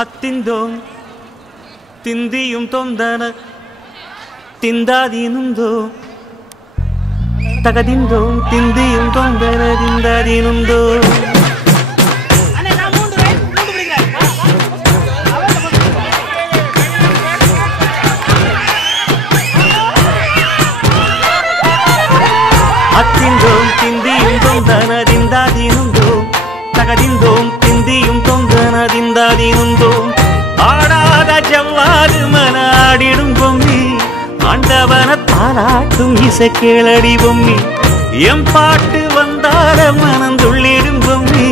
அத்திந்தோம் திந்தியும் தொந்தன திந்தாதீனுந்தோ தகதிந்தோம் திந்தியும் தொந்தன திந்தாதீனுந்தோ அத்திந்தோம் திந்தியும் தொந்தன திந்தாதீனுந்தோ தகதிந்தோம் திந்தியும் தொந்தன திந்தாதீனுந்தோ ஆடாத ஜவ்வாது மனாடிடும் பொம்மி ஆண்டவன தாராட்டும் இசை கேளடி பொம்மி எம் பாட்டு வந்தார மனந்துள்ளிடும் பொம்மி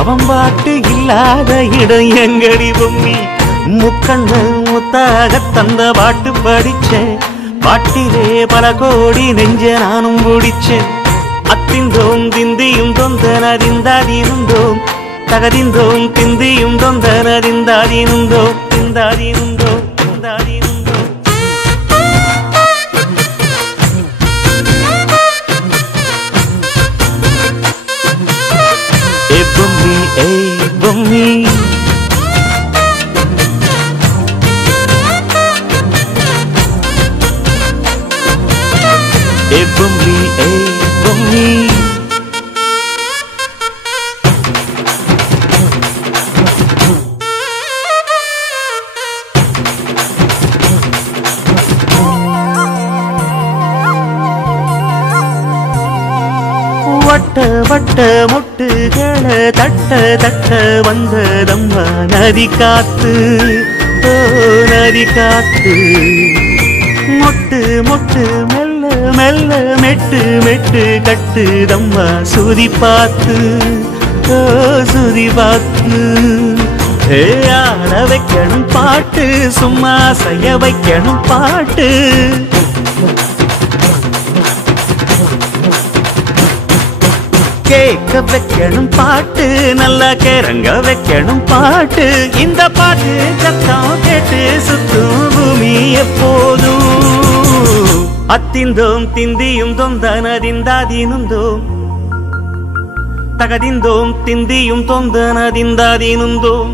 அவன் பாட்டு இல்லாத இடம் எங்கடி பொம்மி முக்கண்ணல் முத்தாக தந்த பாட்டு படிச்சேன் பாட்டிலே பல கோடி நெஞ்ச நானும் பிடிச்சேன் அத்திந்தோம் திந்தியும் தொந்தன திந்தாதீனுந்தோம் தகதிந்தோம் திந்தியும் தொந்தன திந்தாதீனுந்தோம் திந்தாதீனுந்தோம் திந்தாதீனுந்தோம் ஏ பொம்மி ஏ பொம்மி ஏ பொம்மி ஏ பொம்மி வட்ட வட்ட முட்டுகளை தட்ட தட்ட வந்ததம்மா நதி காத்து ஓ நதி காத்து மொட்டு மொட்டு மெல்ல மெல்ல மெட்டு மெட்டு கட்டுதம்மா சுதி பார்த்து ஓ சுதி பார்த்து ஆட வைக்கணும் பாட்டு சும்மா செய்ய வைக்கணும் பாட்டு கேட்க வைக்கணும் பாட்டு நல்லா கேரங்க வைக்கணும் பாட்டு இந்த பாட்டு சத்தம் கேட்டு சுத்தும் பூமி எப்போதும் அத்திந்தோம் திந்தியும் தொந்தன திந்தாதீனுந்தோம் தகதிந்தோம் திந்தியும் தொந்தன திந்தாதீனுந்தோம்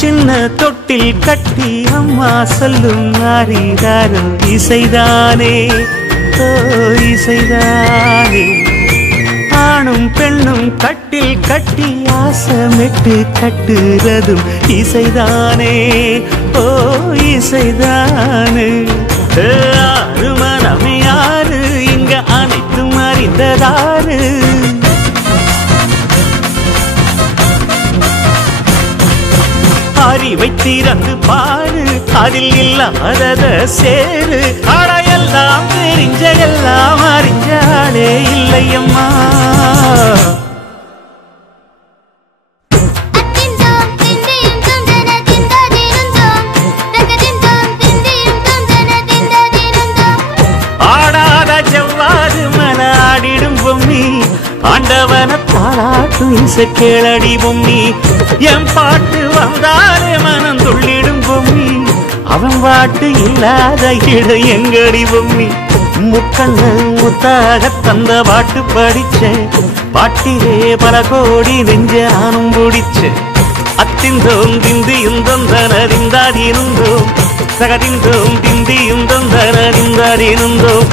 சின்ன தொட்டில் கட்டி அம்மா சொல்லும் நாரிதாரோ இசைதானே ஓ இசைதானே ஆணும் பெண்ணும் கட்டில் கட்டி ஆசமிட்டு கட்டுறதும் இசைதானே ஓ இசைதானே ஆறு மனமே யாரு இங்க அனைத்தும் அறிந்ததாரு அறிவை திறந்து பாரு அதில் இல்லாதத சேரு ஆடையெல்லாம் தெரிஞ்ச எல்லாம் அறிஞ்சாலே இல்லையம்மா ஆடாத ஜவ்வாது மனாடிடும் பொம்மி ஆண்டவன தாராட்டும் இசை கேளடி பொம்மி என் பாட்டு வந்தாலே மனம் துள்ளிடும் பொம்மி அவன் பாட்டு இல்லாத இடம் எங்கடி பொம்மி முக்கண்ணல் முத்தாக தந்த பாட்டு படிச்சேன் பாட்டிலே பல கோடி நெஞ்ச நானும் பிடிச்சேன் அத்திந்தோம் திந்தியும் தொந்தன திந்தாதீனுந்தோம் தகதிந்தோம் திந்தியும் தொந்தன திந்தாதீனுந்தோம்